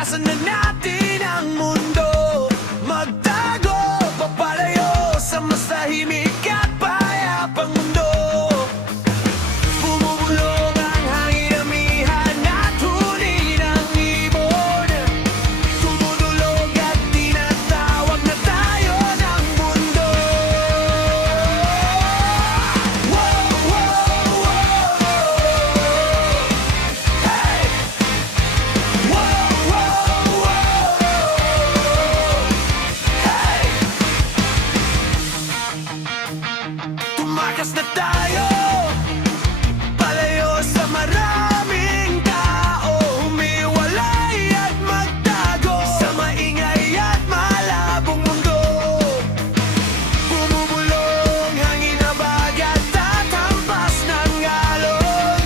Takasan na natin ang mundo, magtago, papalayo sa mas tahimik at payapang mundo. Bumubulong ang hangin, amihan at huni ng ibon. Tumutulog at tinatawag na tayo ng mundo. Wow, wow, wow. Hey! Wow, wow, wow. Hey! Tumakas na tayo, palayo sa maraming tao. Humiwalay at magtago sa maingay at malabong mundo. Bumubulong hangin na bagat at hampas ng alon.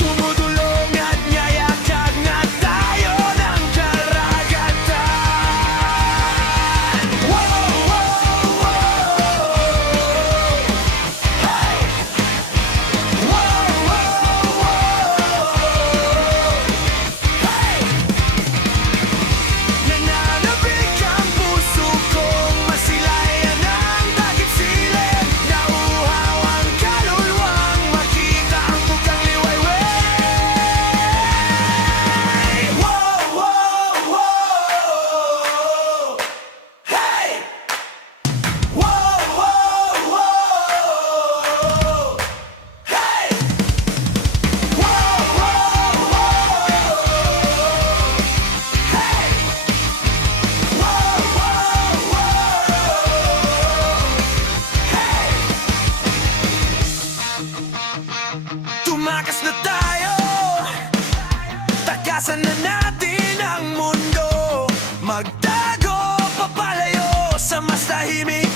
Tumutulong at niyayakag na tayo ng karagatan. Wow, wow, wow. Hey! Wow, wow, wow. Hey! Nananabik ang puso kong masilayan ang takip silid. Nauuhaw ang kaluluwang makita ang bukang liwayway. Wow, wow, wow. Hey! Wow, wow, wow. Hey! Wow, wow, wow. Hey! Wow, wow, wow. Hey! Tumakas na tayo, takasan na natin ang mundo, magtago, papalayo sa mas tahimik